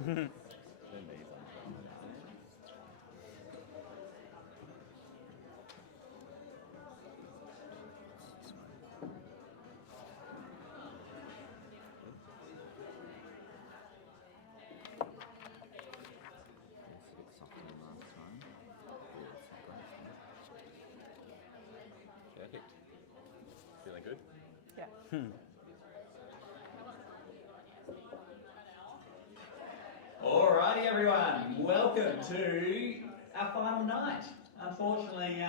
Perfect. Feeling good? Yeah. Alrighty everyone, welcome to our final night. Unfortunately,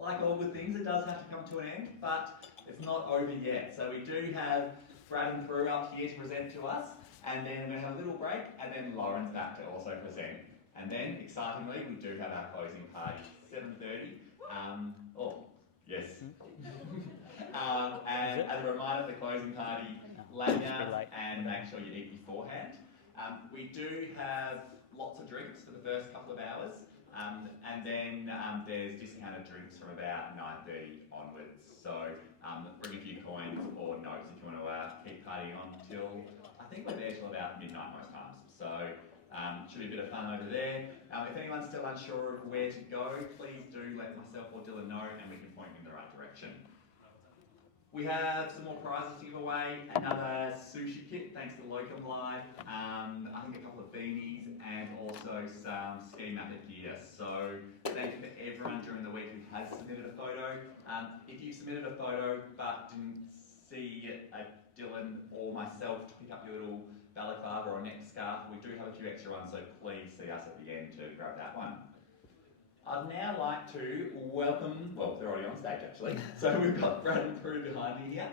like all good things, it does have to come to an end, but it's not over yet. So we do have Brad and Prue up here to present to us, and then we're going to have a little break, and then Lauren's back to also present. And then, excitingly, we do have our closing party, 7:30. Yes. And as a reminder, the closing party, lay down and make sure you eat beforehand. We do have lots of drinks for the first couple of hours, and then there's discounted drinks from about 9:30 onwards. So bring a few coins or notes if you want to keep partying on till, I think we're there till about midnight most times. So should be a bit of fun over there. If anyone's still unsure of where to go, please do let myself or Dylan know and we can point you in the right direction. We have some more prizes to give away, another sushi kit thanks to Hurcombe Live, I think a couple of beanies and also some ski mapper gear. So thank you to everyone during the week who has submitted a photo. If you submitted a photo but didn't see Dylan or myself to pick up your little balaclava or neck scarf, we do have a few extra ones, so please see us at the end to grab that one. I'd now like to welcome, well, they're already on stage actually, so we've got Brad and Prue behind me here.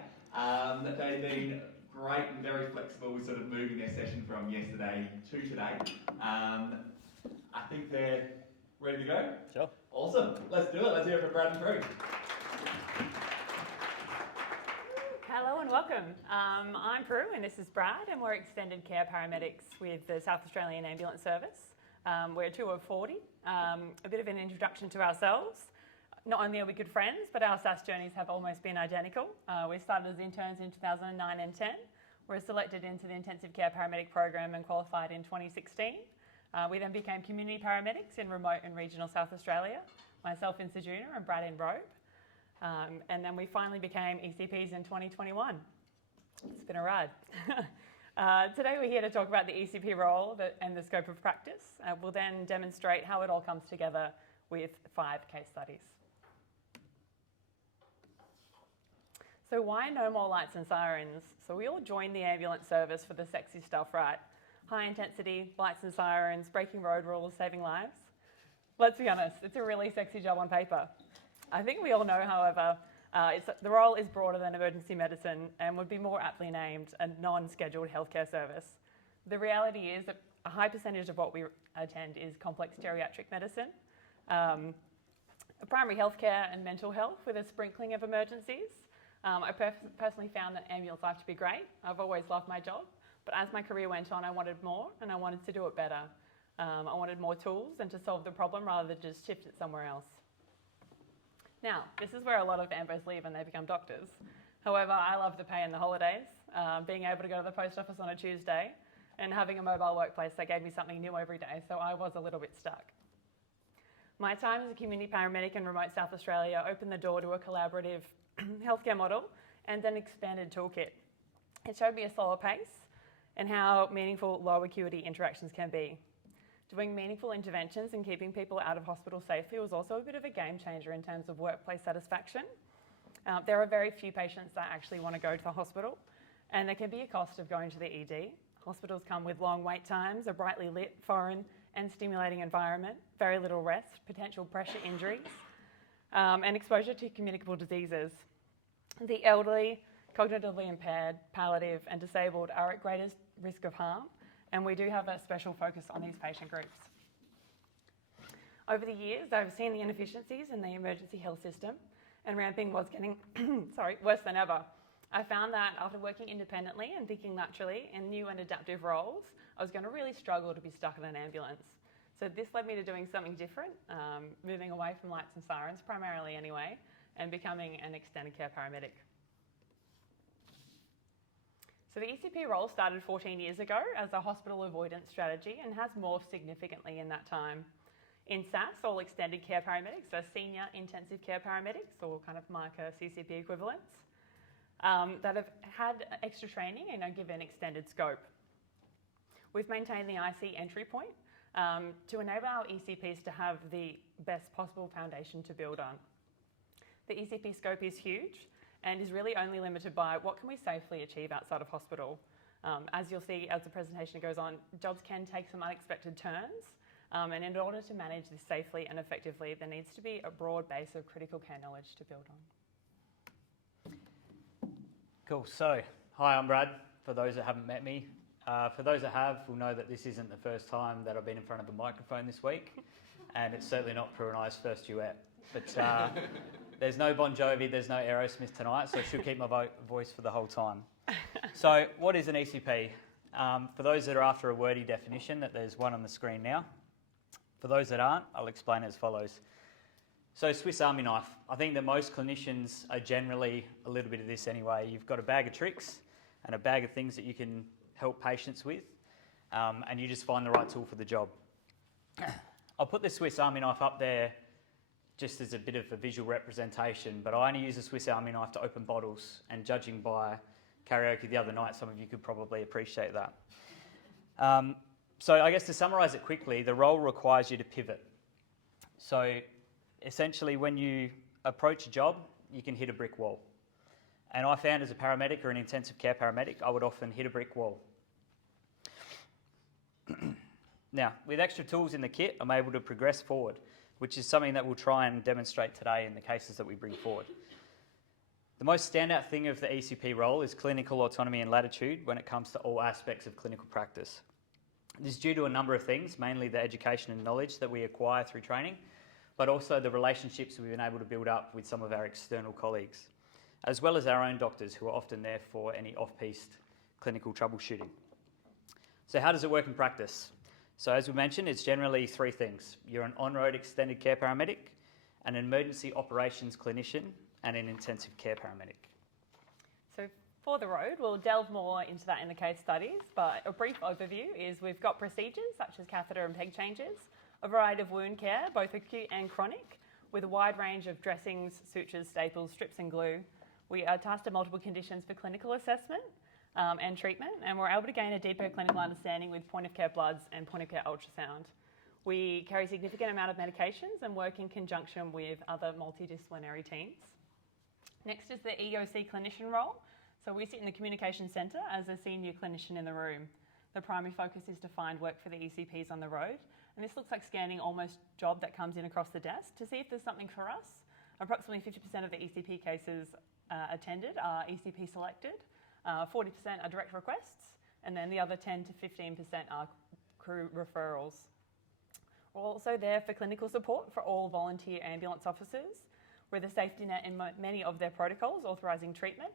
They've been great and very flexible with sort of moving their session from yesterday to today. I think they're ready to go? Sure. Awesome, let's do it. Let's hear it for Brad and Prue. Hello and welcome. I'm Prue and this is Brad, and we're extended care paramedics with the South Australian Ambulance Service. We're 2 of 40. A bit of an introduction to ourselves. Not only are we good friends, but our SAS journeys have almost been identical. We started as interns in 2009 and 10. We were selected into the intensive care paramedic program and qualified in 2016. We then became community paramedics in remote and regional South Australia, myself in Ceduna and Brad in Robe. And then we finally became ECPs in 2021. It's been a ride. Today we're here to talk about the ECP role and the scope of practice. We'll then demonstrate how it all comes together with 5 case studies. So why no more lights and sirens? So we all joined the ambulance service for the sexy stuff, right? High intensity, lights and sirens, breaking road rules, saving lives. Let's be honest, it's a really sexy job on paper. I think we all know, however, the role is broader than emergency medicine and would be more aptly named a non-scheduled healthcare service. The reality is that a high percentage of what we attend is complex geriatric medicine, primary healthcare and mental health with a sprinkling of emergencies. I personally found that ambulance life to be great. I've always loved my job, but as my career went on, I wanted more and I wanted to do it better. I wanted more tools and to solve the problem rather than just shift it somewhere else. Now, this is where a lot of ambos leave and they become doctors. However, I love the pay and the holidays, being able to go to the post office on a Tuesday and having a mobile workplace that gave me something new every day, so I was a little bit stuck. My time as a community paramedic in remote South Australia opened the door to a collaborative healthcare model and an expanded toolkit. It showed me a slower pace and how meaningful low acuity interactions can be. Doing meaningful interventions and keeping people out of hospital safely was also a bit of a game changer in terms of workplace satisfaction. There are very few patients that actually want to go to the hospital, and there can be a cost of going to the ED. Hospitals come with long wait times, a brightly lit, foreign and stimulating environment, very little rest, potential pressure injuries, and exposure to communicable diseases. The elderly, cognitively impaired, palliative and disabled are at greatest risk of harm, and we do have a special focus on these patient groups. Over the years, I've seen the inefficiencies in the emergency health system, and ramping was getting worse than ever. I found that after working independently and thinking laterally in new and adaptive roles, I was going to really struggle to be stuck in an ambulance. So this led me to doing something different, moving away from lights and sirens, primarily anyway, and becoming an extended care paramedic. So the ECP role started 14 years ago as a hospital avoidance strategy and has morphed significantly in that time. In SAS, all extended care paramedics are senior intensive care paramedics, or kind of MICA CCP equivalents, that have had extra training and are given extended scope. We've maintained the IC entry point to enable our ECPs to have the best possible foundation to build on. The ECP scope is huge and is really only limited by what can we safely achieve outside of hospital. As you'll see as the presentation goes on, jobs can take some unexpected turns, and in order to manage this safely and effectively, there needs to be a broad base of critical care knowledge to build on. Cool. So, hi, I'm Brad, for those that haven't met me. For those that have, will know that this isn't the first time that I've been in front of a microphone this week, and it's certainly not Prue and I's first duet. But there's no Bon Jovi, there's no Aerosmith tonight, so I should keep my voice for the whole time. So, what is an ECP? For those that are after a wordy definition, that there's one on the screen now. For those that aren't, I'll explain it as follows. So, Swiss Army knife. I think that most clinicians are generally a little bit of this anyway. You've got a bag of tricks and a bag of things that you can help patients with, and you just find the right tool for the job. I'll put the Swiss Army knife up there just as a bit of a visual representation, but I only use a Swiss Army knife to open bottles, and judging by karaoke the other night, some of you could probably appreciate that. So I guess to summarise it quickly, the role requires you to pivot. So essentially when you approach a job, you can hit a brick wall. And I found as a paramedic or an intensive care paramedic, I would often hit a brick wall. Now, with extra tools in the kit, I'm able to progress forward, which is something that we'll try and demonstrate today in the cases that we bring forward. The most standout thing of the ECP role is clinical autonomy and latitude when it comes to all aspects of clinical practice. This is due to a number of things, mainly the education and knowledge that we acquire through training, but also the relationships we've been able to build up with some of our external colleagues, as well as our own doctors who are often there for any off-piste clinical troubleshooting. So how does it work in practice? So as we mentioned, it's generally three things. You're an on-road extended care paramedic, an emergency operations clinician, and an intensive care paramedic. So for the road, we'll delve more into that in the case studies, but a brief overview is we've got procedures such as catheter and peg changes, a variety of wound care, both acute and chronic, with a wide range of dressings, sutures, staples, strips and glue. We are tasked to multiple conditions for clinical assessment and treatment, and we're able to gain a deeper clinical understanding with point-of-care bloods and point-of-care ultrasound. We carry a significant amount of medications and work in conjunction with other multidisciplinary teams. Next is the EOC clinician role. So we sit in the communication centre as a senior clinician in the room. The primary focus is to find work for the ECPs on the road, and this looks like scanning almost job that comes in across the desk to see if there's something for us. Approximately 50% of the ECP cases attended are ECP selected, 40% are direct requests, and then the other 10 to 15% are crew referrals. We're also there for clinical support for all volunteer ambulance officers. We're the safety net in many of their protocols authorising treatment,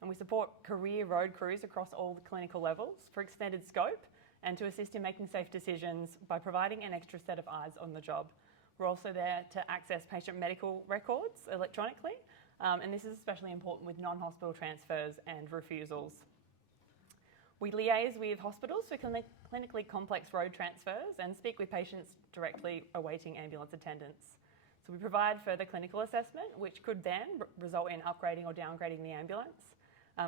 and we support career road crews across all the clinical levels for extended scope and to assist in making safe decisions by providing an extra set of eyes on the job. We're also there to access patient medical records electronically, and this is especially important with non-hospital transfers and refusals. We liaise with hospitals for clinically complex road transfers and speak with patients directly awaiting ambulance attendance. So we provide further clinical assessment, which could then result in upgrading or downgrading the ambulance.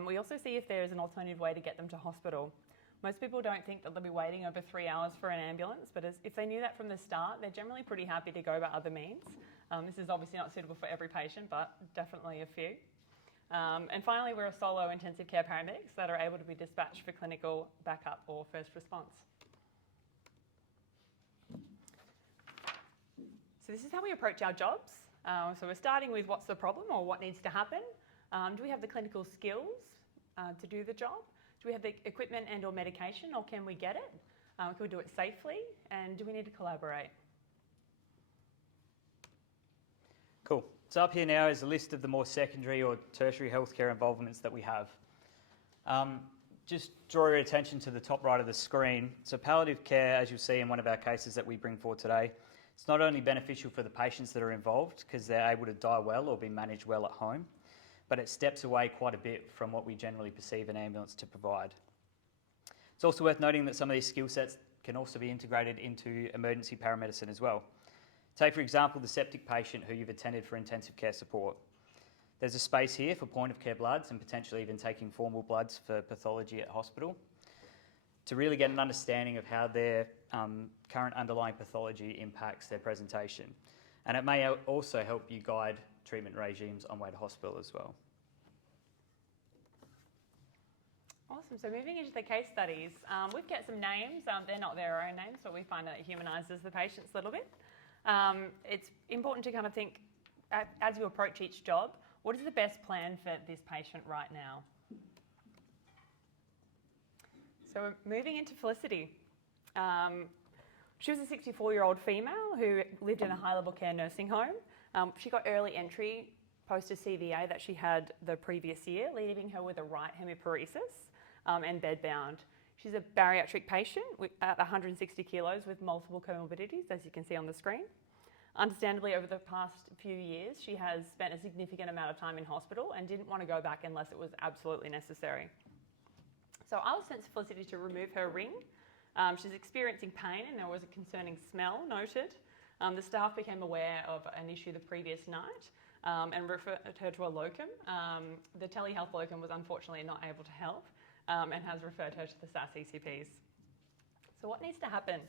We also see if there is an alternative way to get them to hospital. Most people don't think that they'll be waiting over 3 hours for an ambulance, but if they knew that from the start, they're generally pretty happy to go by other means. This is obviously not suitable for every patient, but definitely a few. And finally, we're a solo intensive care paramedics that are able to be dispatched for clinical backup or first response. So this is how we approach our jobs. So we're starting with what's the problem or what needs to happen. Do we have the clinical skills to do the job? Do we have the equipment and or medication, or can we get it? Can we do it safely? And do we need to collaborate? Cool. So up here now is a list of the more secondary or tertiary healthcare involvements that we have. Just draw your attention to the top right of the screen. So palliative care, as you'll see in one of our cases that we bring forward today, it's not only beneficial for the patients that are involved because they're able to die well or be managed well at home, but it steps away quite a bit from what we generally perceive an ambulance to provide. It's also worth noting that some of these skill sets can also be integrated into emergency paramedicine as well. Take, for example, the septic patient who you've attended for intensive care support. There's a space here for point of care bloods and potentially even taking formal bloods for pathology at hospital to really get an understanding of how their current underlying pathology impacts their presentation. And it may also help you guide treatment regimes on way to hospital as well. Awesome. So moving into the case studies, we've got some names. They're not their own names, but we find that it humanises the patients a little bit. It's important to kind of think, as you approach each job, what is the best plan for this patient right now? So we're moving into Felicity. She was a 64-year-old female who lived in a high-level care nursing home. She got early entry post a CVA that she had the previous year, leaving her with a right hemiparesis and bedbound. She's a bariatric patient at 160 kilos with multiple comorbidities, as you can see on the screen. Understandably, over the past few years, she has spent a significant amount of time in hospital and didn't want to go back unless it was absolutely necessary. So I was sent to Felicity to remove her ring. She's experiencing pain and there was a concerning smell noted. The staff became aware of an issue the previous night and referred her to a locum. The telehealth locum was unfortunately not able to help and has referred her to the SAS ECPs. So what needs to happen?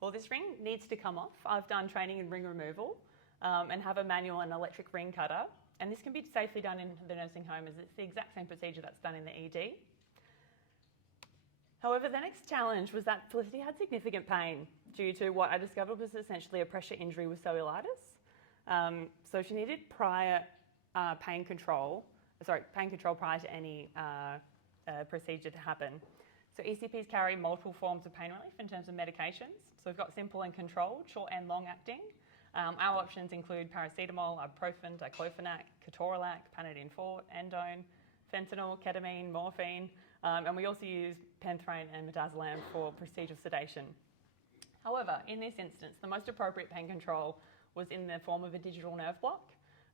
Well, this ring needs to come off. I've done training in ring removal and have a manual and electric ring cutter. And this can be safely done in the nursing home as it's the exact same procedure that's done in the ED. However, the next challenge was that Felicity had significant pain due to what I discovered was essentially a pressure injury with cellulitis. So she needed pain control prior to any procedure to happen. So ECPs carry multiple forms of pain relief in terms of medications. So we've got simple and controlled, short and long acting. Our options include paracetamol, ibuprofen, diclofenac, ketorolac, Panadine Forte, endone, fentanyl, ketamine, morphine, and we also use penthrane and midazolam for procedural sedation. However, in this instance, the most appropriate pain control was in the form of a digital nerve block.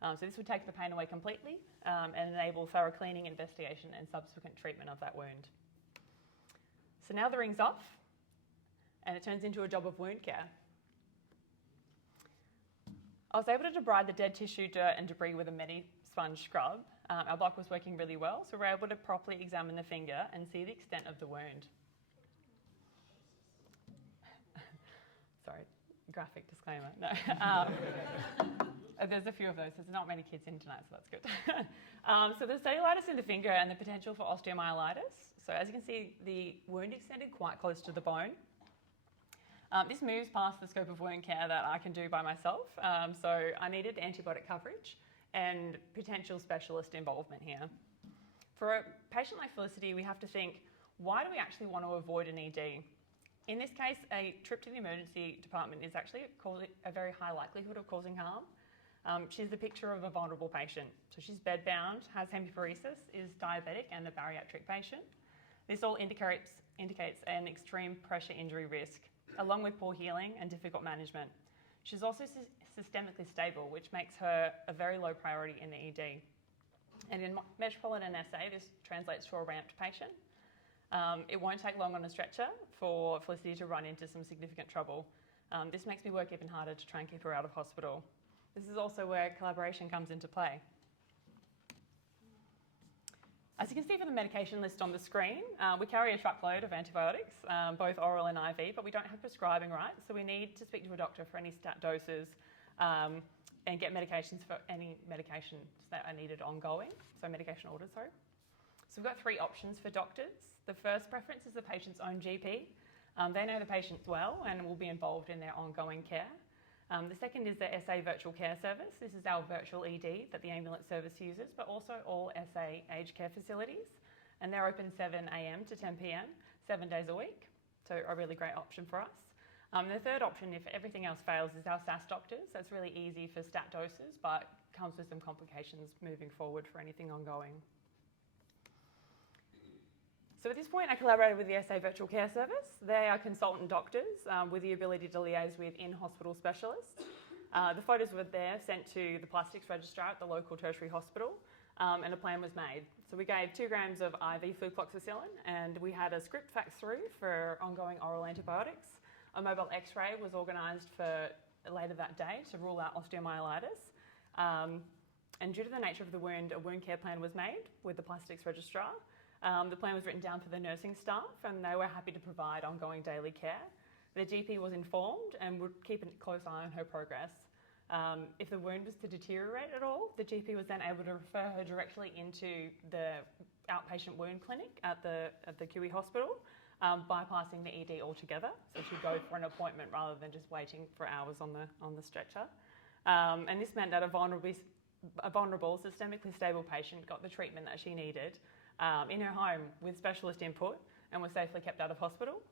So this would take the pain away completely and enable thorough cleaning, investigation and subsequent treatment of that wound. So now the ring's off and it turns into a job of wound care. I was able to debride the dead tissue, dirt and debris with a Medi-Sponge scrub. Our block was working really well, so we're able to properly examine the finger and see the extent of the wound. Sorry, graphic disclaimer. No. There's a few of those. There's not many kids in tonight, so that's good. So there's cellulitis in the finger and the potential for osteomyelitis. So as you can see, the wound extended quite close to the bone. This moves past the scope of wound care that I can do by myself. So I needed antibiotic coverage and potential specialist involvement here. For a patient like Felicity, we have to think, why do we actually want to avoid an ED? In this case, a trip to the emergency department is actually a very high likelihood of causing harm. She's the picture of a vulnerable patient. So she's bedbound, has hemiparesis, is diabetic and a bariatric patient. This all indicates an extreme pressure injury risk, along with poor healing and difficult management. She's also systemically stable, which makes her a very low priority in the ED. And in Metropolitan SA, this translates to a ramped patient. It won't take long on a stretcher for Felicity to run into some significant trouble. This makes me work even harder to try and keep her out of hospital. This is also where collaboration comes into play. As you can see from the medication list on the screen, we carry a truckload of antibiotics, both oral and IV, but we don't have prescribing rights, so we need to speak to a doctor for any stat doses and get medications for any medications that are needed ongoing, so medication orders, sorry. So we've got three options for doctors. The first preference is the patient's own GP. They know the patients well and will be involved in their ongoing care. The second is the SA Virtual Care Service. This is our virtual ED that the ambulance service uses, but also all SA aged care facilities. And they're open 7 a.m. to 10 p.m, 7 days a week. So a really great option for us. The third option, if everything else fails, is our SAS doctors. That's really easy for stat doses, but comes with some complications moving forward for anything ongoing. So at this point, I collaborated with the SA Virtual Care Service. They are consultant doctors with the ability to liaise with in-hospital specialists. The photos were there sent to the plastics registrar at the local tertiary hospital, and a plan was made. So we gave 2 grams of IV flucloxacillin, and we had a script faxed through for ongoing oral antibiotics. A mobile x-ray was organised for later that day to rule out osteomyelitis. And due to the nature of the wound, a wound care plan was made with the plastics registrar. The plan was written down for the nursing staff, and they were happy to provide ongoing daily care. The GP was informed and would keep a close eye on her progress. If the wound was to deteriorate at all, the GP was then able to refer her directly into the outpatient wound clinic at the QE hospital, bypassing the ED altogether. So she'd go for an appointment rather than just waiting for hours on the stretcher. And this meant that a vulnerable, systemically stable patient got the treatment that she needed in her home with specialist input and was safely kept out of hospital.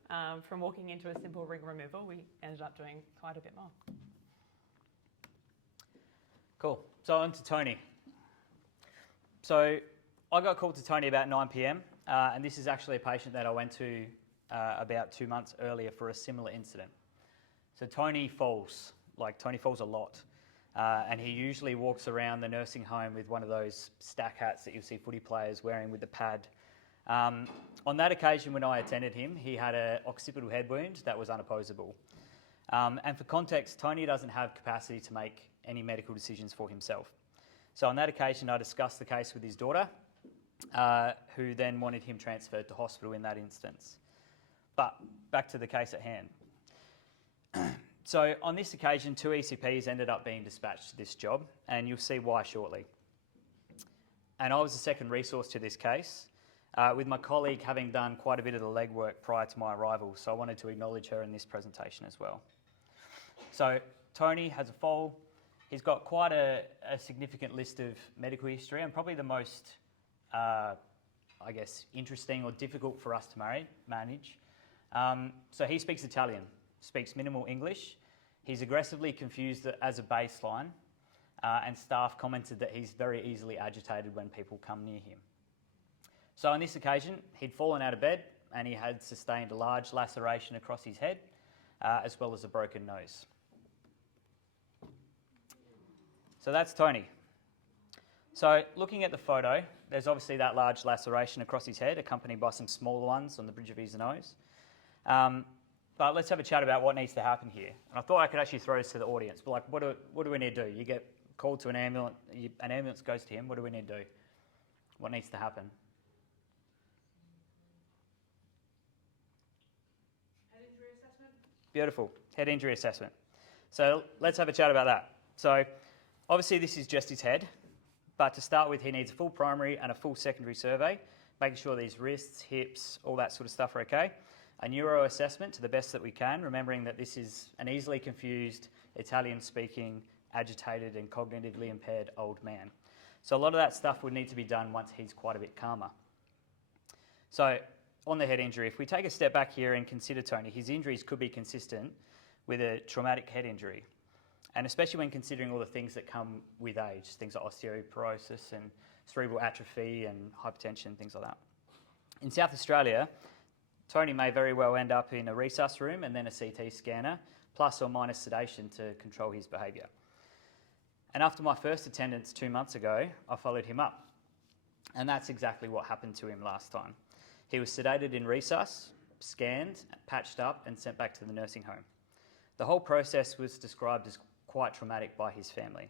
From walking into a simple ring removal, we ended up doing quite a bit more. Cool. So on to Tony. So I got called to Tony about 9 p.m. And this is actually a patient that I went to about 2 months earlier for a similar incident. So Tony falls a lot. And he usually walks around the nursing home with one of those stack hats that you'll see footy players wearing with the pad. On that occasion when I attended him, he had an occipital head wound that was unopposable. And for context, Tony doesn't have capacity to make any medical decisions for himself. So on that occasion, I discussed the case with his daughter, who then wanted him transferred to hospital in that instance. But back to the case at hand. So on this occasion, 2 ECPs ended up being dispatched to this job, and you'll see why shortly. And I was the second resource to this case, with my colleague having done quite a bit of the legwork prior to my arrival, so I wanted to acknowledge her in this presentation as well. So Tony has a fall. He's got quite a significant list of medical history, and probably the most, interesting or difficult for us to manage. So he speaks Italian, speaks minimal English. He's aggressively confused as a baseline, and staff commented that he's very easily agitated when people come near him. So on this occasion, he'd fallen out of bed and he had sustained a large laceration across his head, as well as a broken nose. So that's Tony. So looking at the photo, there's obviously that large laceration across his head, accompanied by some smaller ones on the bridge of his nose. But let's have a chat about what needs to happen here. And I thought I could actually throw this to the audience. But what do we need to do? You get called to an ambulance goes to him. What do we need to do? What needs to happen? Head injury assessment. Beautiful. Head injury assessment. So let's have a chat about that. So obviously this is just his head. But to start with, he needs a full primary and a full secondary survey, making sure these wrists, hips, all that sort of stuff are okay. A neuro assessment to the best that we can, remembering that this is an easily confused, Italian-speaking, agitated and cognitively impaired old man. So a lot of that stuff would need to be done once he's quite a bit calmer. So on the head injury, if we take a step back here and consider Tony, his injuries could be consistent with a traumatic head injury. And especially when considering all the things that come with age, things like osteoporosis and cerebral atrophy and hypertension, things like that. In South Australia, Tony may very well end up in a resus room and then a CT scanner, plus or minus sedation to control his behaviour. And after my first attendance 2 months ago, I followed him up. And that's exactly what happened to him last time. He was sedated in resus, scanned, patched up and sent back to the nursing home. The whole process was described as quite traumatic by his family,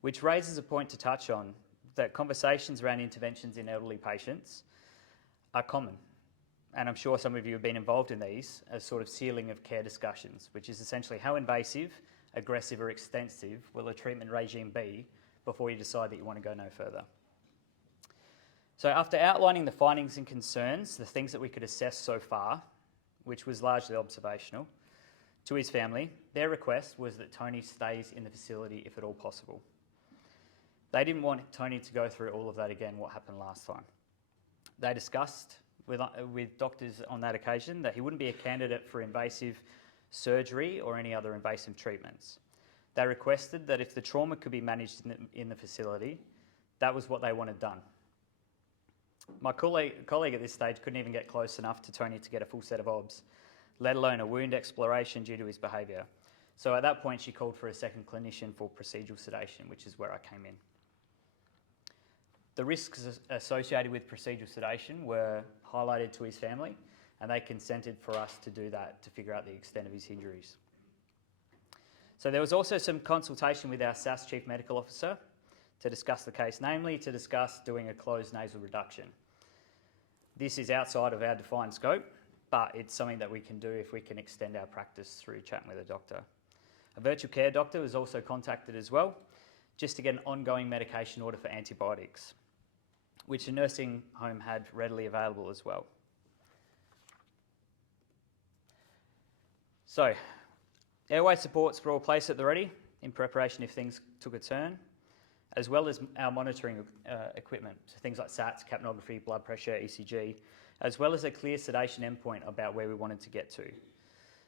which raises a point to touch on, that conversations around interventions in elderly patients are common. And I'm sure some of you have been involved in these as sort of ceiling of care discussions, which is essentially how invasive, aggressive or extensive will a treatment regime be before you decide that you want to go no further. So after outlining the findings and concerns, the things that we could assess so far, which was largely observational, to his family, their request was that Tony stays in the facility if at all possible. They didn't want Tony to go through all of that again, what happened last time. They discussed with doctors on that occasion that he wouldn't be a candidate for invasive surgery or any other invasive treatments. They requested that if the trauma could be managed in the facility, that was what they wanted done. My colleague at this stage couldn't even get close enough to Tony to get a full set of obs, let alone a wound exploration due to his behaviour. So at that point, she called for a second clinician for procedural sedation, which is where I came in. The risks associated with procedural sedation were highlighted to his family, and they consented for us to do that to figure out the extent of his injuries. So there was also some consultation with our SAS Chief Medical Officer to discuss the case, namely to discuss doing a closed nasal reduction. This is outside of our defined scope, but it's something that we can do if we can extend our practice through chatting with a doctor. A virtual care doctor was also contacted as well, just to get an ongoing medication order for antibiotics, which the nursing home had readily available as well. So, airway supports were all placed at the ready in preparation if things took a turn, as well as our monitoring equipment, so things like SATs, capnography, blood pressure, ECG, as well as a clear sedation endpoint about where we wanted to get to.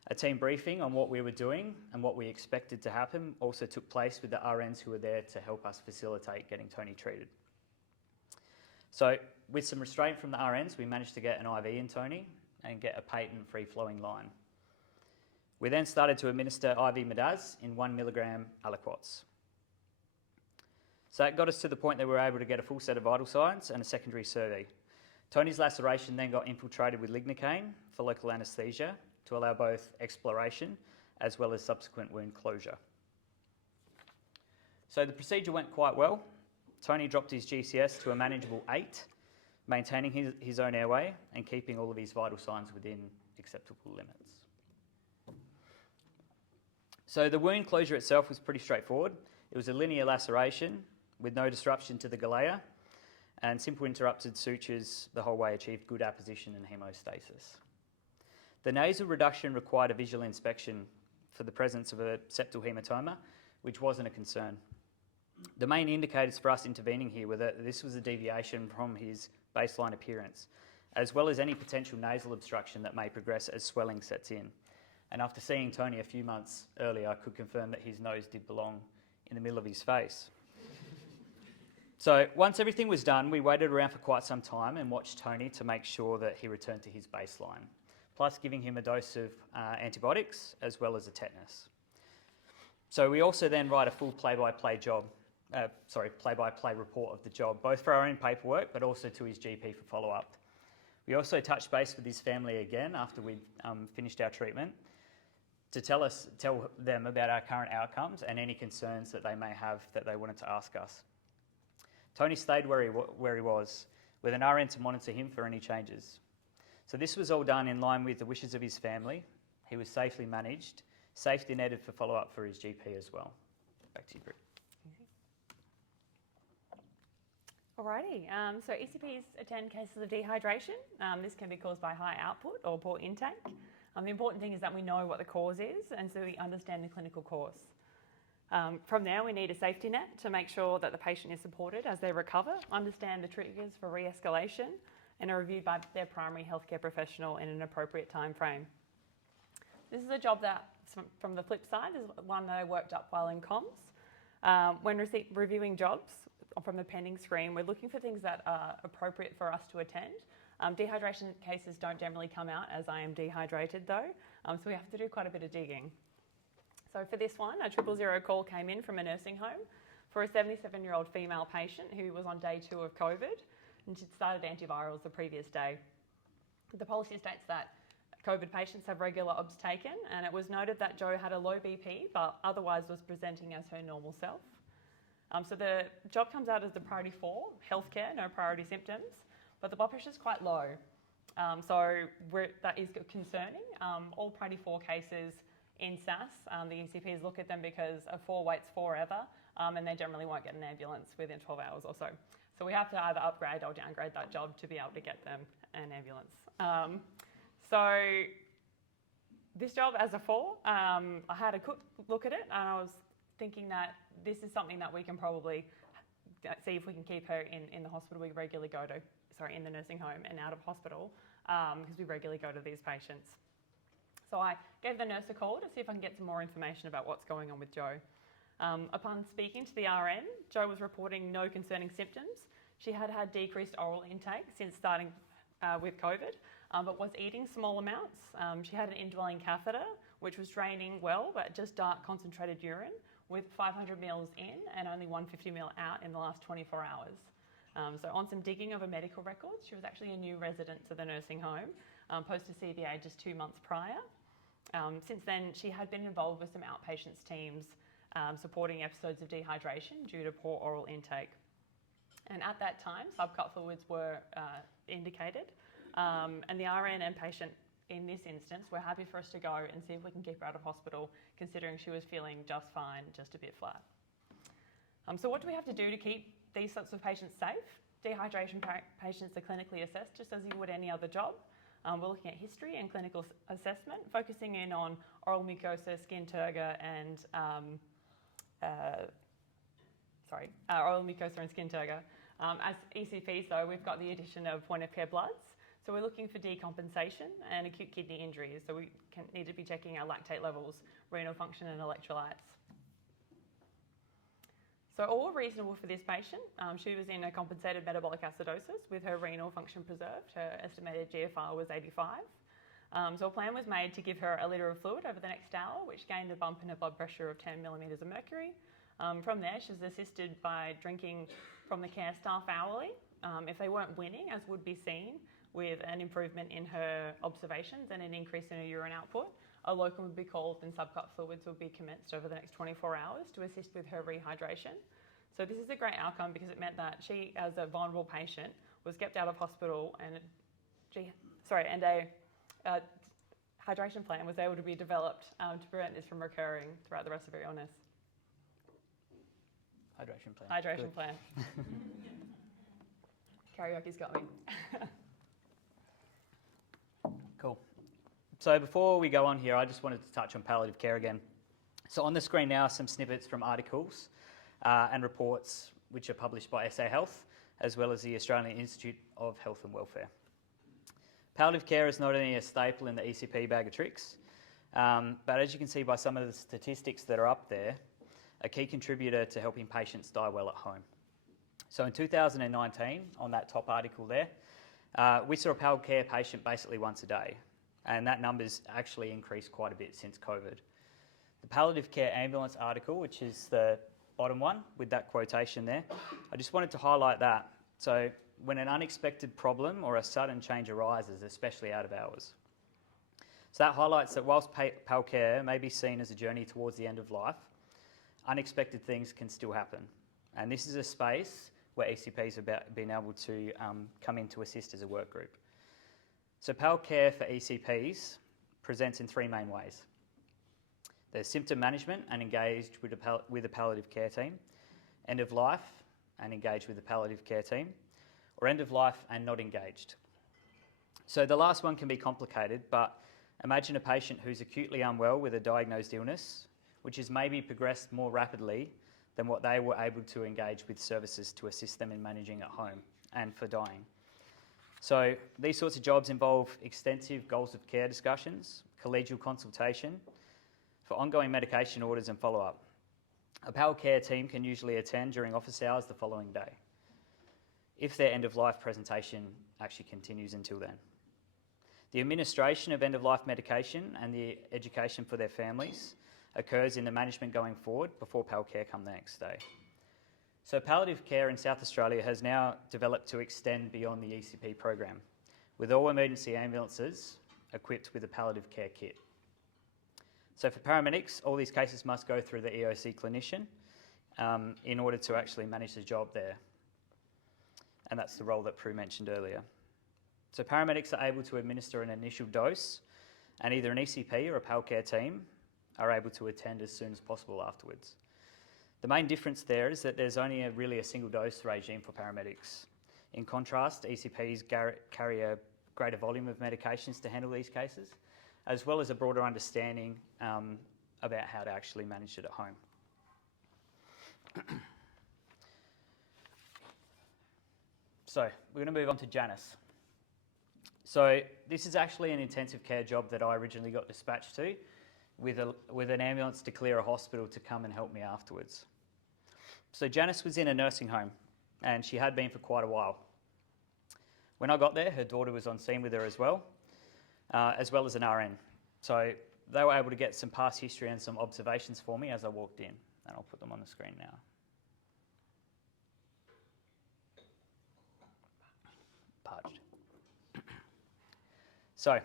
A team briefing on what we were doing and what we expected to happen also took place with the RNs who were there to help us facilitate getting Tony treated. So with some restraint from the RNs, we managed to get an IV in Tony and get a patent free-flowing line. We then started to administer IV Midaz in 1 milligram aliquots. So that got us to the point that we were able to get a full set of vital signs and a secondary survey. Tony's laceration then got infiltrated with lignocaine for local anaesthesia to allow both exploration as well as subsequent wound closure. So the procedure went quite well. Tony dropped his GCS to a manageable 8, maintaining his own airway and keeping all of his vital signs within acceptable limits. So the wound closure itself was pretty straightforward. It was a linear laceration with no disruption to the galea, and simple interrupted sutures the whole way achieved good apposition and hemostasis. The nasal reduction required a visual inspection for the presence of a septal hematoma, which wasn't a concern. The main indicators for us intervening here were that this was a deviation from his baseline appearance, as well as any potential nasal obstruction that may progress as swelling sets in. And after seeing Tony a few months earlier, I could confirm that his nose did belong in the middle of his face. So once everything was done, we waited around for quite some time and watched Tony to make sure that he returned to his baseline, plus giving him a dose of antibiotics as well as a tetanus. So we also then write a full play-by-play report of the job, both for our own paperwork but also to his GP for follow-up. We also touched base with his family again after we'd finished our treatment to tell them about our current outcomes and any concerns that they may have that they wanted to ask us. Tony stayed where he was, with an RN to monitor him for any changes. So this was all done in line with the wishes of his family. He was safely managed, safety netted for follow-up for his GP as well. Back to you, Brit. Alrighty, so ECPs attend cases of dehydration. This can be caused by high output or poor intake. The important thing is that we know what the cause is, and so we understand the clinical course. From there, we need a safety net to make sure that the patient is supported as they recover, understand the triggers for re-escalation, and are reviewed by their primary healthcare professional in an appropriate time frame. This is a job that, from the flip side, is one that I worked up while in comms. When reviewing jobs from the pending screen, we're looking for things that are appropriate for us to attend. Dehydration cases don't generally come out as I am dehydrated though, so we have to do quite a bit of digging. So for this one, a 000 call came in from a nursing home for a 77-year-old female patient who was on day 2 of COVID, and she'd started antivirals the previous day. The policy states that COVID patients have regular obs taken, and it was noted that Jo had a low BP, but otherwise was presenting as her normal self. So the job comes out as the priority 4, healthcare, no priority symptoms, but the blood pressure is quite low. That is concerning. All priority 4 cases in SAS, the ECPs look at them because a 4 waits forever, and they generally won't get an ambulance within 12 hours or so. So we have to either upgrade or downgrade that job to be able to get them an ambulance. So this job as a 4, I had a quick look at it, and I was thinking that this is something that we can probably see if we can keep her in the hospital we regularly go to, in the nursing home and out of hospital, because we regularly go to these patients. So I gave the nurse a call to see if I can get some more information about what's going on with Jo. Upon speaking to the RN, Jo was reporting no concerning symptoms. She had had decreased oral intake since starting with COVID, but was eating small amounts. She had an indwelling catheter, which was draining well, but just dark concentrated urine with 500 mils in and only 150 ml out in the last 24 hours. So on some digging of her medical records, she was actually a new resident to the nursing home, post to CBA just 2 months prior. Since then, she had been involved with some outpatients teams supporting episodes of dehydration due to poor oral intake. And at that time, subcut fluids were indicated, and the RN and patient in this instance were happy for us to go and see if we can keep her out of hospital, considering she was feeling just fine, just a bit flat. So what do we have to do to keep these sorts of patients safe? Dehydration patients are clinically assessed just as you would any other job. We're looking at history and clinical assessment, focusing in on oral mucosa, skin turgor, and oral mucosa and skin turgor. As ECPs, though, we've got the addition of point of care bloods. So we're looking for decompensation and acute kidney injuries. So we need to be checking our lactate levels, renal function, and electrolytes. So all reasonable for this patient. She was in a compensated metabolic acidosis with her renal function preserved. Her estimated GFR was 85. So a plan was made to give her a litre of fluid over the next hour, which gained a bump in her blood pressure of 10 millimetres of mercury. From there, she was assisted by drinking from the care staff hourly. If they weren't winning, as would be seen with an improvement in her observations and an increase in her urine output, a locum would be called and subcut fluids would be commenced over the next 24 hours to assist with her rehydration. So this is a great outcome because it meant that she, as a vulnerable patient, was kept out of hospital and a hydration plan was able to be developed to prevent this from recurring throughout the rest of her illness. Hydration plan. Hydration Good. plan. Karaoke's got me. Cool. So before we go on here, I just wanted to touch on palliative care again. So on the screen now are some snippets from articles and reports which are published by SA Health, as well as the Australian Institute of Health and Welfare. Palliative care is not only a staple in the ECP bag of tricks, but as you can see by some of the statistics that are up there, a key contributor to helping patients die well at home. So in 2019, on that top article there, we saw a palliative care patient basically once a day, and that number's actually increased quite a bit since COVID. The palliative care ambulance article, which is the bottom one with that quotation there, I just wanted to highlight that. So when an unexpected problem or a sudden change arises, especially out of hours. So that highlights that whilst pal care may be seen as a journey towards the end of life, unexpected things can still happen. And this is a space where ECPs have been able to come in to assist as a work group. So pal care for ECPs presents in three main ways. There's symptom management and engaged with a palliative care team, end of life and engaged with the palliative care team, or end of life and not engaged. So the last one can be complicated, but imagine a patient who's acutely unwell with a diagnosed illness, which has maybe progressed more rapidly than what they were able to engage with services to assist them in managing at home and for dying. So these sorts of jobs involve extensive goals of care discussions, collegial consultation, for ongoing medication orders and follow-up. A PAL care team can usually attend during office hours the following day, if their end-of-life presentation actually continues until then. The administration of end-of-life medication and the education for their families occurs in the management going forward before PAL care come the next day. So palliative care in South Australia has now developed to extend beyond the ECP program, with all emergency ambulances equipped with a palliative care kit. So for paramedics, all these cases must go through the EOC clinician in order to actually manage the job there. And that's the role that Prue mentioned earlier. So paramedics are able to administer an initial dose, and either an ECP or a PAL care team are able to attend as soon as possible afterwards. The main difference there is that there's only really a single dose regime for paramedics. In contrast, ECPs carry a greater volume of medications to handle these cases, as well as a broader understanding about how to actually manage it at home. So we're going to move on to Janice. So this is actually an intensive care job that I originally got dispatched to with an ambulance to clear a hospital to come and help me afterwards. So Janice was in a nursing home and she had been for quite a while. When I got there, her daughter was on scene with her as well as an RN. So they were able to get some past history and some observations for me as I walked in, and I'll put them on the screen now. So,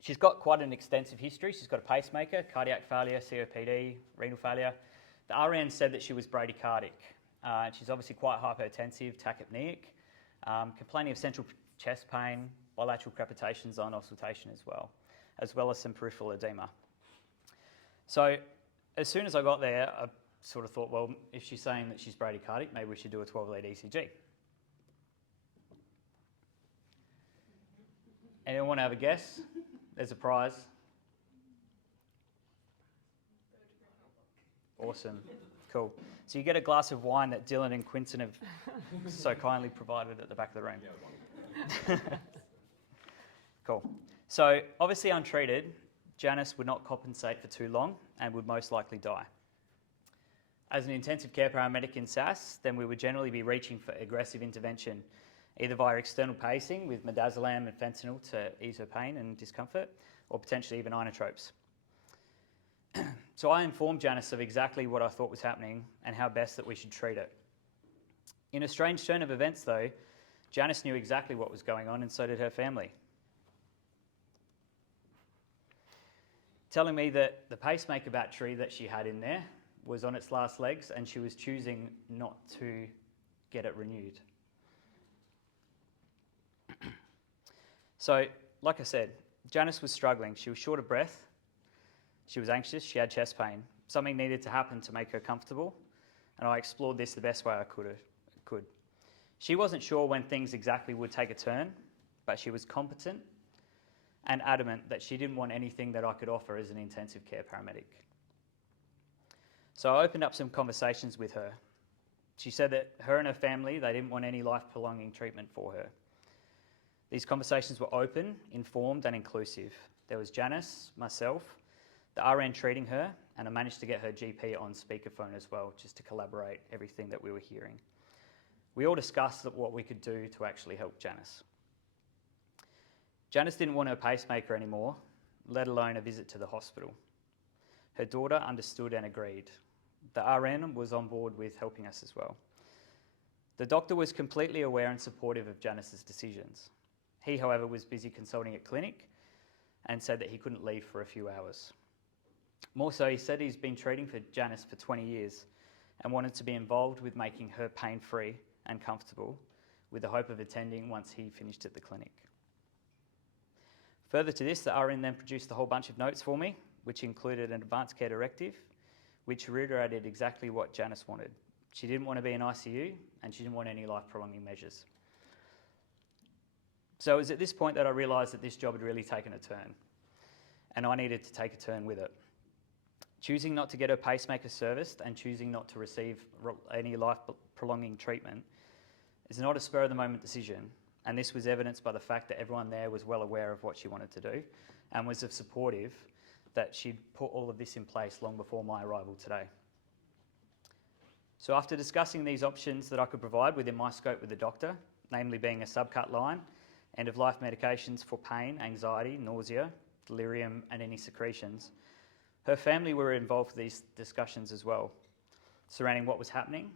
she's got quite an extensive history. She's got a pacemaker, cardiac failure, COPD, renal failure. The RN said that she was bradycardic. She's obviously quite hypertensive, tachypneic, complaining of central chest pain, bilateral crepitations on auscultation as well as some peripheral edema. So as soon as I got there, I sort of thought, well, if she's saying that she's bradycardic, maybe we should do a 12-lead ECG. Anyone want to have a guess? There's a prize. Awesome. Cool. So you get a glass of wine that Dylan and Quinton have so kindly provided at the back of the room. Cool. So obviously untreated, Janice would not compensate for too long and would most likely die. As an intensive care paramedic in SAS, then we would generally be reaching for aggressive intervention, either via external pacing with midazolam and fentanyl to ease her pain and discomfort, or potentially even inotropes. So I informed Janice of exactly what I thought was happening and how best that we should treat it. In a strange turn of events though, Janice knew exactly what was going on and so did her family. Telling me that the pacemaker battery that she had in there was on its last legs and she was choosing not to get it renewed. So, like I said, Janice was struggling. She was short of breath. She was anxious. She had chest pain. Something needed to happen to make her comfortable, and I explored this the best way I could. She wasn't sure when things exactly would take a turn, but she was competent and adamant that she didn't want anything that I could offer as an intensive care paramedic. So I opened up some conversations with her. She said that her and her family, they didn't want any life-prolonging treatment for her. These conversations were open, informed and inclusive. There was Janice, myself, the RN treating her, and I managed to get her GP on speakerphone as well, just to collaborate everything that we were hearing. We all discussed what we could do to actually help Janice. Janice didn't want her pacemaker anymore, let alone a visit to the hospital. Her daughter understood and agreed. The RN was on board with helping us as well. The doctor was completely aware and supportive of Janice's decisions. He, however, was busy consulting at clinic and said that he couldn't leave for a few hours. More so, he said he's been treating for Janice for 20 years and wanted to be involved with making her pain-free and comfortable with the hope of attending once he finished at the clinic. Further to this, the RN then produced a whole bunch of notes for me, which included an advanced care directive, which reiterated exactly what Janice wanted. She didn't want to be in ICU and she didn't want any life-prolonging measures. So it was at this point that I realised that this job had really taken a turn and I needed to take a turn with it. Choosing not to get her pacemaker serviced and choosing not to receive any life-prolonging treatment is not a spur-of-the-moment decision, and this was evidenced by the fact that everyone there was well aware of what she wanted to do and was supportive that she'd put all of this in place long before my arrival today. So after discussing these options that I could provide within my scope with the doctor, namely being a subcut line, end-of-life medications for pain, anxiety, nausea, delirium and any secretions, her family were involved with these discussions as well, surrounding what was happening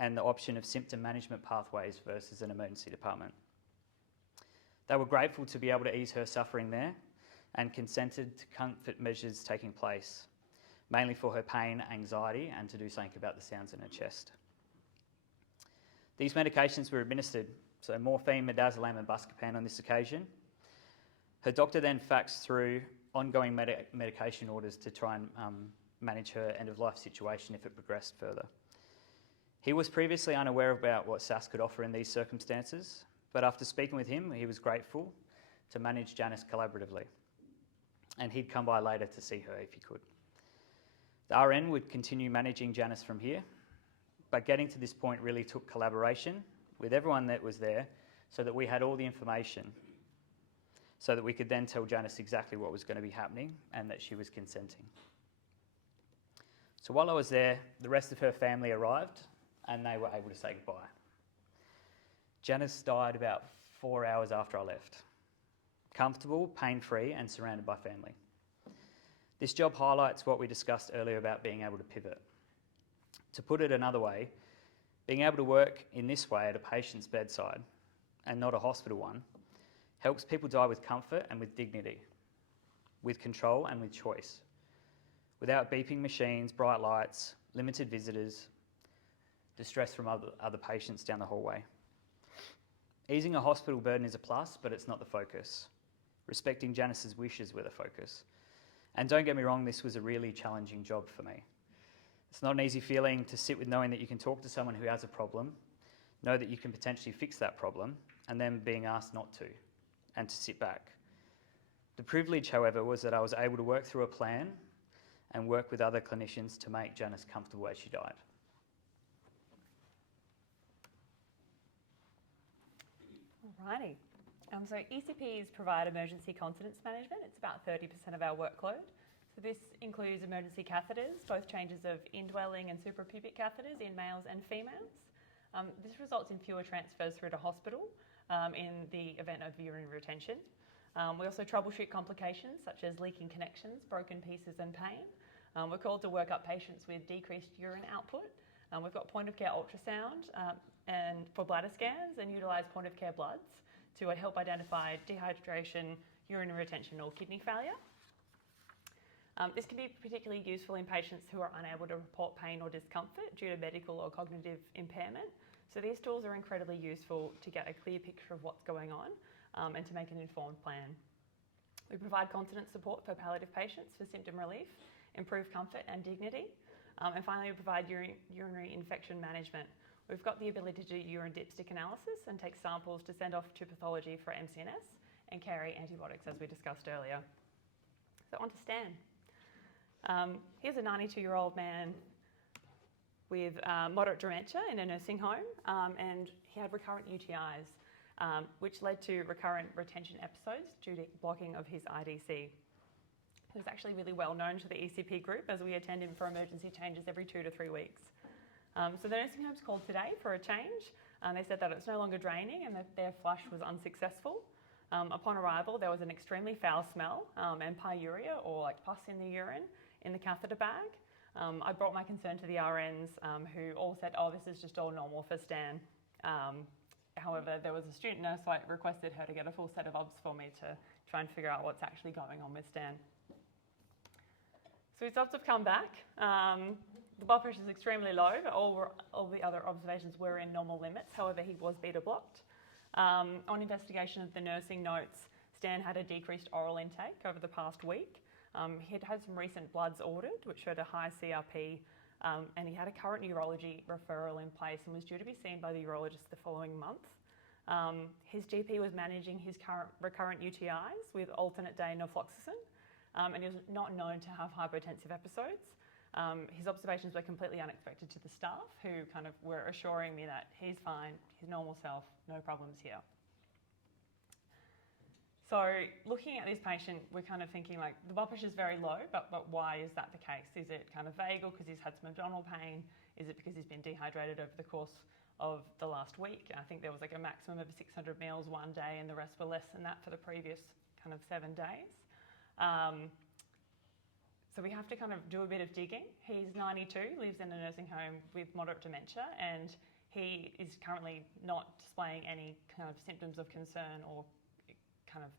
and the option of symptom management pathways versus an emergency department. They were grateful to be able to ease her suffering there and consented to comfort measures taking place, mainly for her pain, anxiety, and to do something about the sounds in her chest. These medications were administered, so morphine, midazolam and buscopan on this occasion. Her doctor then faxed through ongoing medication orders to try and manage her end-of-life situation if it progressed further. He was previously unaware about what SAS could offer in these circumstances, but after speaking with him, he was grateful to manage Janice collaboratively, and he'd come by later to see her if he could. The RN would continue managing Janice from here, but getting to this point really took collaboration with everyone that was there so that we had all the information so that we could then tell Janice exactly what was going to be happening and that she was consenting. So while I was there, the rest of her family arrived and they were able to say goodbye. Janice died about 4 hours after I left. Comfortable, pain-free and surrounded by family. This job highlights what we discussed earlier about being able to pivot. To put it another way, being able to work in this way at a patient's bedside and not a hospital one helps people die with comfort and with dignity, with control and with choice, without beeping machines, bright lights, limited visitors, distress from other patients down the hallway. Easing a hospital burden is a plus, but it's not the focus. Respecting Janice's wishes were the focus. And don't get me wrong, this was a really challenging job for me. It's not an easy feeling to sit with knowing that you can talk to someone who has a problem, know that you can potentially fix that problem, and then being asked not to, and to sit back. The privilege, however, was that I was able to work through a plan and work with other clinicians to make Janice comfortable as she died. Alrighty. So ECPs provide emergency continence management. It's about 30% of our workload. So this includes emergency catheters, both changes of indwelling and suprapubic catheters in males and females. This results in fewer transfers through to hospital in the event of urinary retention. We also troubleshoot complications such as leaking connections, broken pieces and pain. We're called to work up patients with decreased urine output. We've got point of care ultrasound and for bladder scans and utilise point of care bloods to help identify dehydration, urinary retention or kidney failure. This can be particularly useful in patients who are unable to report pain or discomfort due to medical or cognitive impairment. So these tools are incredibly useful to get a clear picture of what's going on and to make an informed plan. We provide continence support for palliative patients for symptom relief, improve comfort and dignity. And finally, we provide urinary infection management. We've got the ability to do urine dipstick analysis and take samples to send off to pathology for MCNS and carry antibiotics, as we discussed earlier. So on to Stan. Here's a 92-year-old man with moderate dementia in a nursing home, and he had recurrent UTIs, which led to recurrent retention episodes due to blocking of his IDC. He was actually really well known to the ECP group as we attend him for emergency changes every 2 to 3 weeks. So the nursing home's called today for a change. They said that it's no longer draining and that their flush was unsuccessful. Upon arrival, there was an extremely foul smell and pyuria, or like pus in the urine, in the catheter bag. I brought my concern to the RNs who all said, oh, this is just all normal for Stan. However, there was a student nurse, so I requested her to get a full set of obs for me to try and figure out what's actually going on with Stan. So his obs have come back. The blood pressure is extremely low, but all the other observations were in normal limits. However, he was beta blocked. On investigation of the nursing notes, Stan had a decreased oral intake over the past week. He'd had some recent bloods ordered, which showed a high CRP, and he had a current neurology referral in place and was due to be seen by the urologist the following month. His GP was managing his recurrent UTIs with alternate day norfloxacin, and he was not known to have hypotensive episodes. His observations were completely unexpected to the staff, who kind of were assuring me that he's fine, his normal self, no problems here. So looking at this patient, we're kind of thinking like the blood pressure is very low, but why is that the case? Is it kind of vagal because he's had some abdominal pain? Is it because he's been dehydrated over the course of the last week? I think there was like a maximum of 600 mils one day and the rest were less than that for the previous kind of 7 days. So we have to kind of do a bit of digging. He's 92, lives in a nursing home with moderate dementia, and he is currently not displaying any kind of symptoms of concern or kind of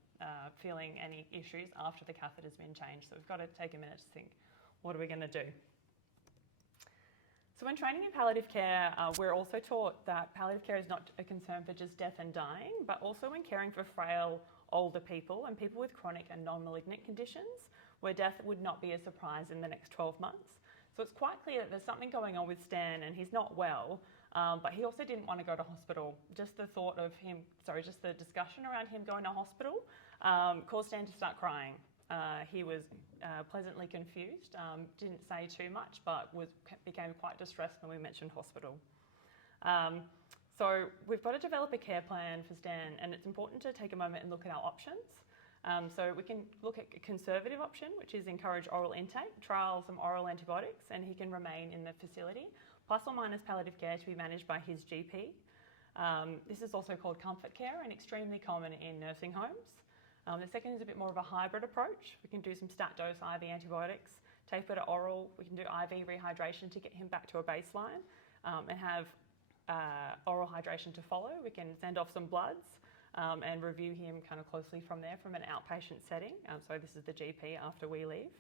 feeling any issues after the catheter's been changed. So we've got to take a minute to think, what are we going to do? So when training in palliative care, we're also taught that palliative care is not a concern for just death and dying, but also when caring for frail older people and people with chronic and non-malignant conditions, where death would not be a surprise in the next 12 months. So it's quite clear that there's something going on with Stan and he's not well, but he also didn't want to go to hospital. Just the thought of him, just the discussion around him going to hospital caused Stan to start crying. He was pleasantly confused, didn't say too much, but became quite distressed when we mentioned hospital. So we've got to develop a care plan for Stan, and it's important to take a moment and look at our options. So we can look at a conservative option, which is encourage oral intake, trial some oral antibiotics, and he can remain in the facility, plus or minus palliative care to be managed by his GP. This is also called comfort care and extremely common in nursing homes. The second is a bit more of a hybrid approach. We can do some stat dose IV antibiotics, taper to oral. We can do IV rehydration to get him back to a baseline and have oral hydration to follow. We can send off some bloods and review him kind of closely from there from an outpatient setting. So this is the GP after we leave.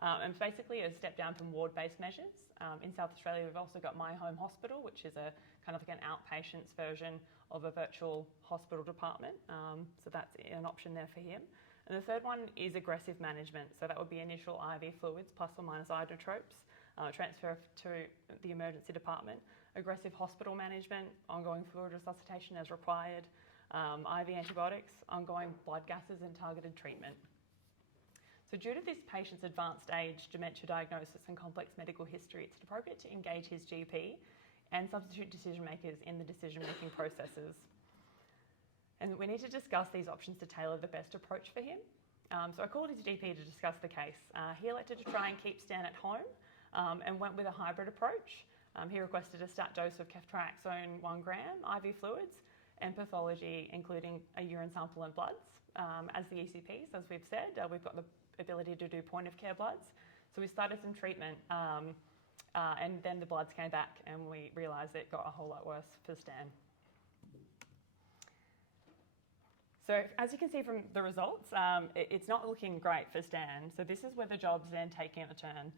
And it's basically a step down from ward-based measures. In South Australia, we've also got My Home Hospital, which is a kind of like an outpatient's version of a virtual hospital department. So that's an option there for him. And the third one is aggressive management. So that would be initial IV fluids plus or minus inotropes, transfer to the emergency department, aggressive hospital management, ongoing fluid resuscitation as required, IV antibiotics, ongoing blood gases and targeted treatment. So due to this patient's advanced age, dementia diagnosis and complex medical history, it's appropriate to engage his GP and substitute decision makers in the decision-making processes. And we need to discuss these options to tailor the best approach for him. So I called his GP to discuss the case. He elected to try and keep Stan at home and went with a hybrid approach. He requested a stat dose of ceftriaxone 1 gram, IV fluids, and pathology, including a urine sample and bloods. As the ECPs, as we've said, we've got the ability to do point of care bloods. So we started some treatment and then the bloods came back and we realised it got a whole lot worse for Stan. So as you can see from the results, it's not looking great for Stan. So this is where the job's then taking a turn.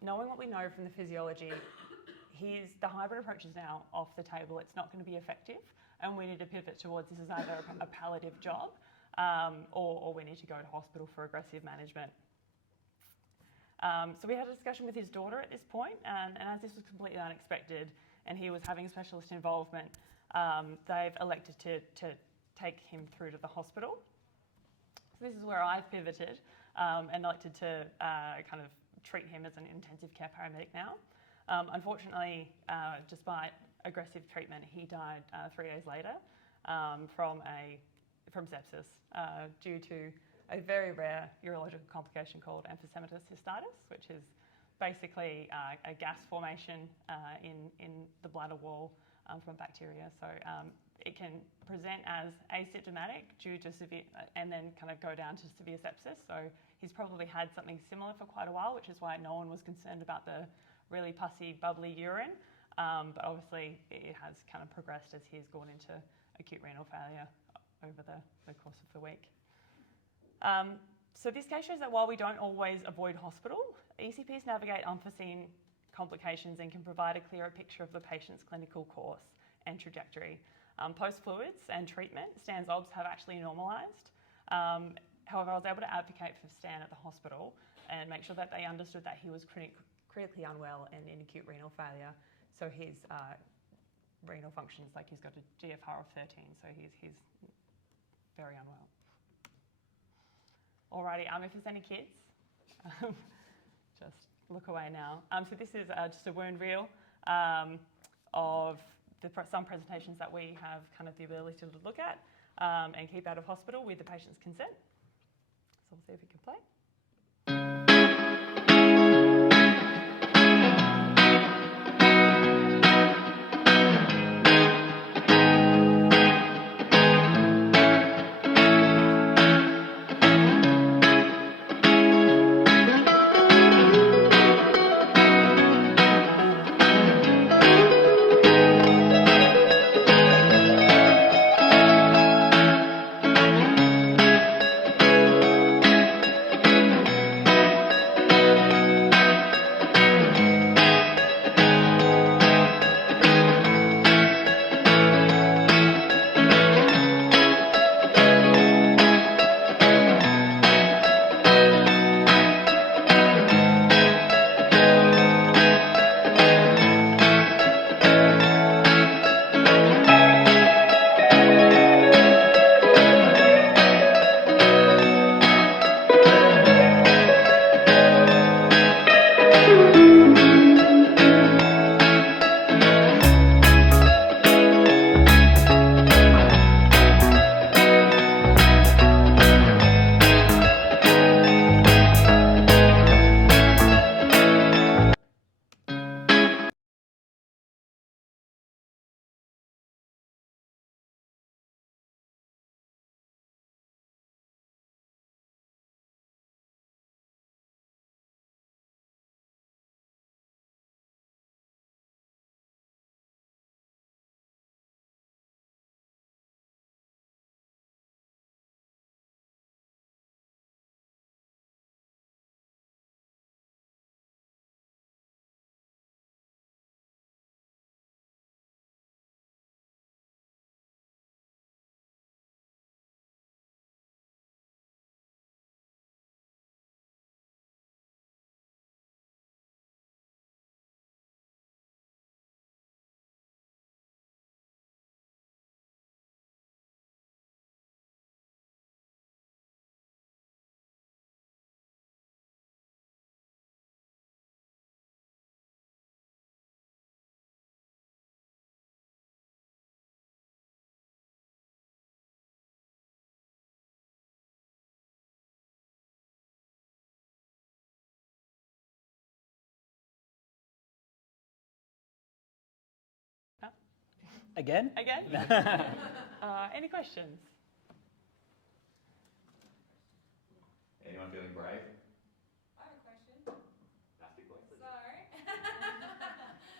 Knowing what we know from the physiology, the hybrid approach is now off the table. It's not going to be effective and we need to pivot towards this is either a palliative job or we need to go to hospital for aggressive management. So we had a discussion with his daughter at this point, and as this was completely unexpected and he was having specialist involvement, they've elected to take him through to the hospital. So this is where I've pivoted and elected to kind of treat him as an intensive care paramedic now. Unfortunately, despite aggressive treatment, he died 3 days later from sepsis due to a very rare urological complication called emphysematous cystitis, which is basically a gas formation in the bladder wall from bacteria. So it can present as asymptomatic due to severe, and then kind of go down to severe sepsis. So he's probably had something similar for quite a while, which is why no one was concerned about the really pussy, bubbly urine. But obviously it has kind of progressed as he's gone into acute renal failure over the course of the week. So this case shows that while we don't always avoid hospital, ECPs navigate unforeseen complications and can provide a clearer picture of the patient's clinical course and trajectory. Post-fluids and treatment, Stan's OBS have actually normalised. However, I was able to advocate for Stan at the hospital and make sure that they understood that he was critically unwell and in acute renal failure. So his renal functions, like he's got a GFR of 13, so he's very unwell. Alrighty, if there's any kids, just look away now. So this is just a wound reel of some presentations that we have kind of the ability to look at and keep out of hospital with the patient's consent. So we'll see if we can play. Again? Again? Any questions? Anyone feeling brave? I have a question. That's the question. So,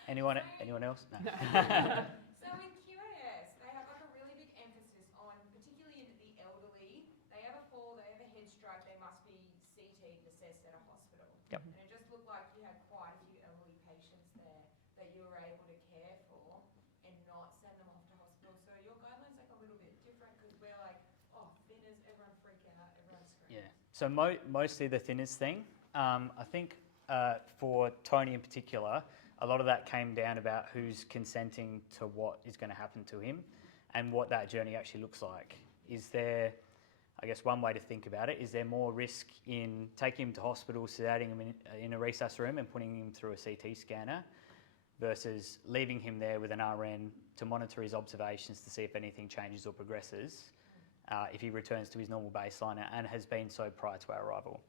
Anyone else? No. so with QAS, they have like a really big emphasis on, particularly in the elderly, they have a fall, they have a head strike, they must be CT'd and assessed at a hospital. Yep. And it just looked like you had quite a few elderly patients there that you were able to care for and not send them off to hospital. So your guideline's like a little bit different because we're like, oh, thinners, everyone freak out, everyone scream. Yeah. So mostly the thinners thing. I think for Tony in particular, a lot of that came down about who's consenting to what is going to happen to him and what that journey actually looks like. Is there, I guess one way to think about it, is there more risk in taking him to hospital, sedating him in a resus room and putting him through a CT scanner versus leaving him there with an RN to monitor his observations to see if anything changes or progresses if he returns to his normal baseline and has been so prior to our arrival.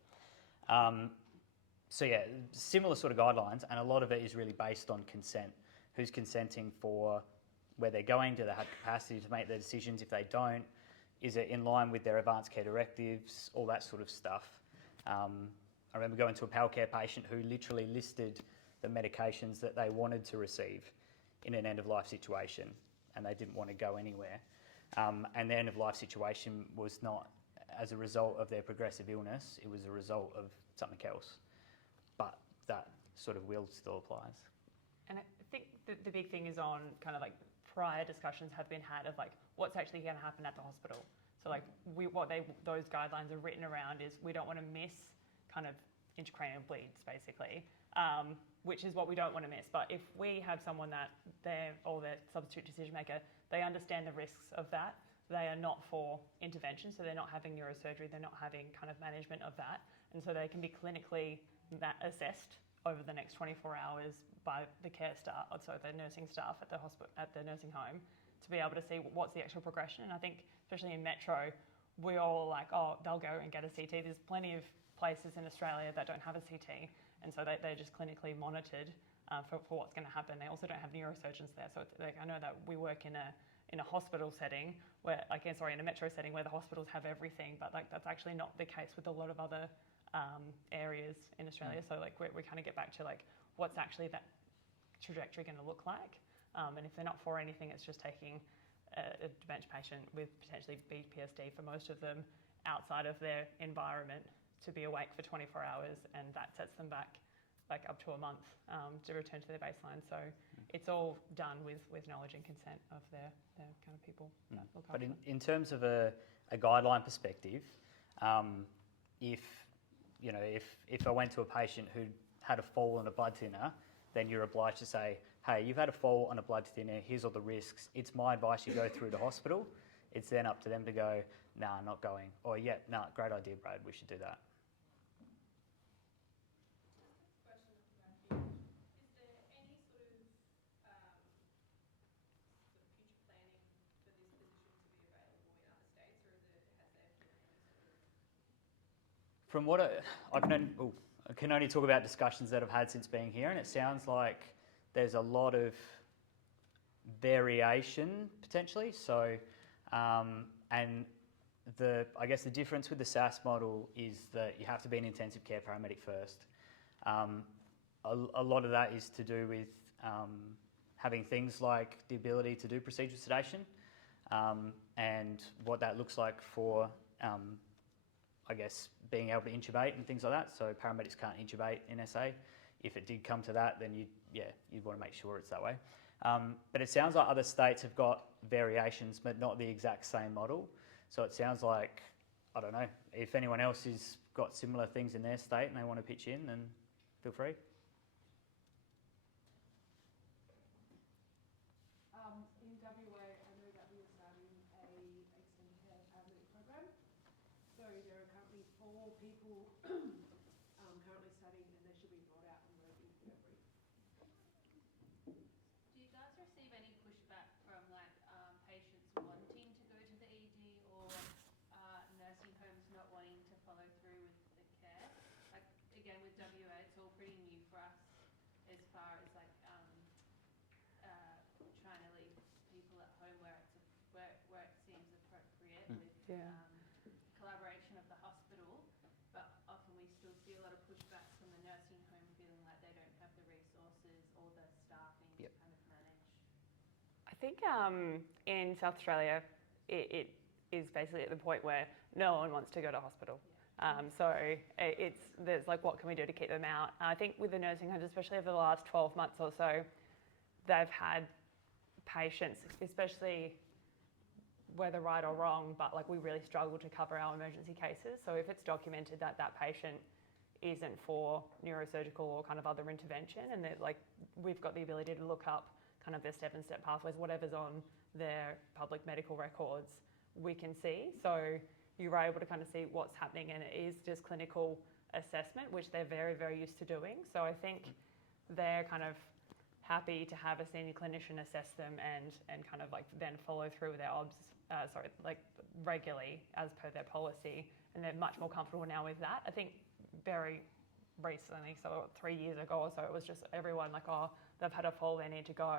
So yeah, similar sort of guidelines, and a lot of it is really based on consent. Who's consenting for where they're going? Do they have capacity to make their decisions? If they don't, is it in line with their advanced care directives? All that sort of stuff. I remember going to a PALCare patient who literally listed the medications that they wanted to receive in an end-of-life situation, and they didn't want to go anywhere. And the end-of-life situation was not as a result of their progressive illness, it was a result of something else. But that sort of will still applies. And I think the big thing is on kind of like prior discussions have been had of like what's actually going to happen at the hospital. So like those guidelines are written around is we don't want to miss kind of intracranial bleeds basically, which is what we don't want to miss. But if we have someone that their substitute decision maker, they understand the risks of that. They are not for intervention, so they're not having neurosurgery, they're not having kind of management of that. And so they can be clinically assessed over the next 24 hours by the care staff, so the nursing staff at the hospital, at the nursing home, to be able to see what's the actual progression. And I think, especially in Metro, we're all like, oh, they'll go and get a CT. There's plenty of places in Australia that don't have a CT, and so they're just clinically monitored for what's going to happen. They also don't have neurosurgeons there, so it's, like, I know that we work in a hospital setting where, in a metro setting where the hospitals have everything, but like that's actually not the case with a lot of other areas in Australia. So like we kind of get back to like what's actually that trajectory going to look like, and if they're not for anything, it's just taking a dementia patient with potentially PTSD for most of them outside of their environment to be awake for 24 hours, and that sets them back like up to a month to return to their baseline. So it's all done with knowledge and consent of their kind of people that look after them. But in terms of a guideline perspective, if I went to a patient who had a fall on a blood thinner, then you're obliged to say, hey, you've had a fall on a blood thinner, here's all the risks. It's my advice you go through to hospital. It's then up to them to go, nah, not going. Or, yeah, nah, great idea, Brad, we should do that. From what I can only talk about discussions that I've had since being here, and it sounds like there's a lot of variation potentially. So, and I guess the difference with the SAS model is that you have to be an intensive care paramedic first. A lot of that is to do with having things like the ability to do procedural sedation, and what that looks like for I guess being able to intubate and things like that. So paramedics can't intubate in SA. If it did come to that, then you'd want to make sure it's that way. But it sounds like other states have got variations, but not the exact same model. So it sounds like, I don't know, if anyone else has got similar things in their state and they want to pitch in, then feel free. In WA, I know that we are starting a extended care paramedic program. So there are currently 4 people currently studying, and they should be brought out and working in February. Do you guys receive any pushback from like patients wanting to go to the ED or nursing homes not wanting to follow through with the care? Like again with WA, it's all pretty new for us as far as like trying to leave people I think in South Australia, it is basically at the point where no one wants to go to hospital. So there's like, what can we do to keep them out? I think with the nursing homes, especially over the last 12 months or so, they've had patients, especially whether right or wrong, but like we really struggle to cover our emergency cases. So if it's documented that that patient isn't for neurosurgical or kind of other intervention, and that like we've got the ability to look up kind of their step-and-step pathways, whatever's on their public medical records, we can see. So you're able to kind of see what's happening, and it is just clinical assessment, which they're very, very used to doing. So I think they're kind of happy to have a senior clinician assess them and kind of like then follow through with their OBS, regularly as per their policy, and they're much more comfortable now with that. I think very recently, so 3 years ago or so, it was just everyone like, oh, they've had a fall, they need to go.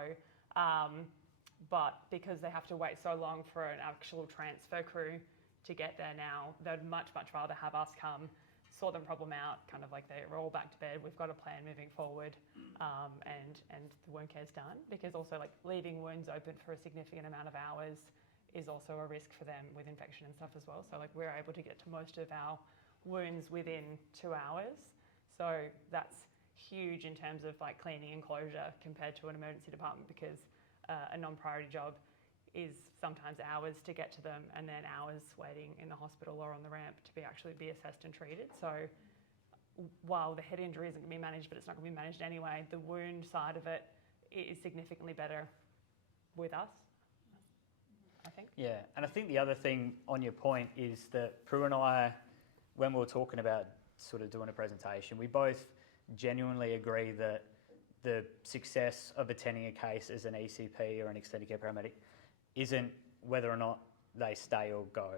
But because they have to wait so long for an actual transfer crew to get there now, they'd much, much rather have us come, sort the problem out, kind of like they're all back to bed, we've got a plan moving forward, and the wound care's done. Because also like leaving wounds open for a significant amount of hours is also a risk for them with infection and stuff as well. So like we're able to get to most of our wounds within 2 hours. So that's huge in terms of like cleaning and closure compared to an emergency department, because a non-priority job is sometimes hours to get to them, and then hours waiting in the hospital or on the ramp to actually be assessed and treated. So while the head injury isn't going to be managed, but it's not going to be managed anyway, the wound side of it is significantly better with us, I think. Yeah, and I think the other thing on your point is that Prue and I, when we were talking about sort of doing a presentation, we both genuinely agree that the success of attending a case as an ECP or an extended care paramedic isn't whether or not they stay or go.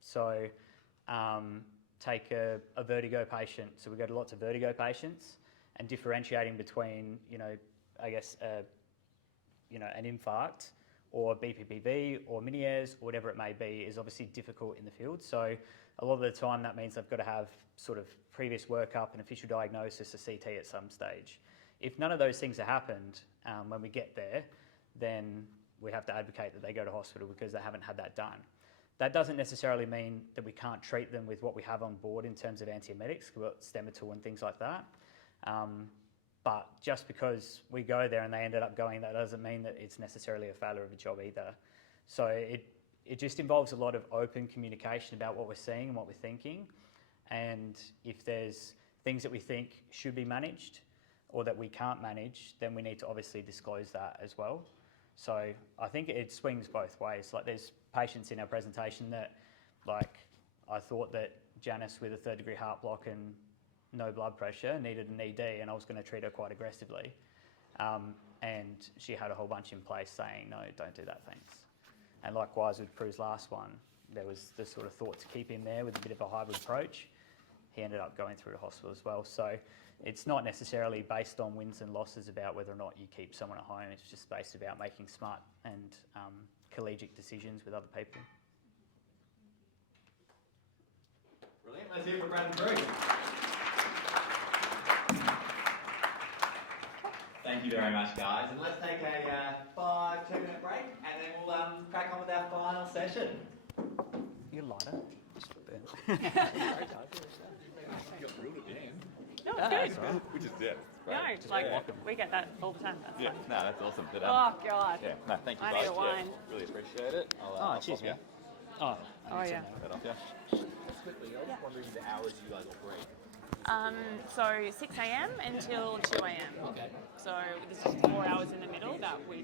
So take a vertigo patient. So we go to lots of vertigo patients, and differentiating between, I guess, an infarct or BPPV or Meniere's or whatever it may be is obviously difficult in the field. So a lot of the time that means they've got to have sort of previous workup and official diagnosis, a CT at some stage. If none of those things have happened when we get there, then we have to advocate that they go to hospital because they haven't had that done. That doesn't necessarily mean that we can't treat them with what we have on board in terms of antiemetics, Stemetil and things like that. But just because we go there and they ended up going, that doesn't mean that it's necessarily a failure of a job either. So it just involves a lot of open communication about what we're seeing and what we're thinking. And if there's things that we think should be managed or that we can't manage, then we need to obviously disclose that as well. So I think it swings both ways. Like there's patients in our presentation that, like, I thought that Janice with a 3rd degree heart block and no blood pressure needed an ED, and I was going to treat her quite aggressively. And she had a whole bunch in place saying, no, don't do that, thanks. And likewise with Prue's last one, there was the sort of thought to keep him there with a bit of a hybrid approach. He ended up going through the hospital as well. So it's not necessarily based on wins and losses about whether or not you keep someone at home. It's just based about making smart and collegiate decisions with other people. Brilliant. Let's hear from Brad and Prue. Thank you very much, guys. And let's take a 5-2-minute break, and then we'll crack on with our final session. You lighter? You got through at the end. No, it's good. Which is it. No, like we get that all the time. That's Yeah, fine. no, that's awesome. But, Oh God. yeah, no, thank you I both. need a wine. Yeah, really appreciate it. I'll cheers, pop man. Oh, Oh yeah. that off, yeah. Just quickly, I was wondering the hours you guys operate. So 6 a.m. until 2 a.m. Okay. So this is 4 hours in the middle that we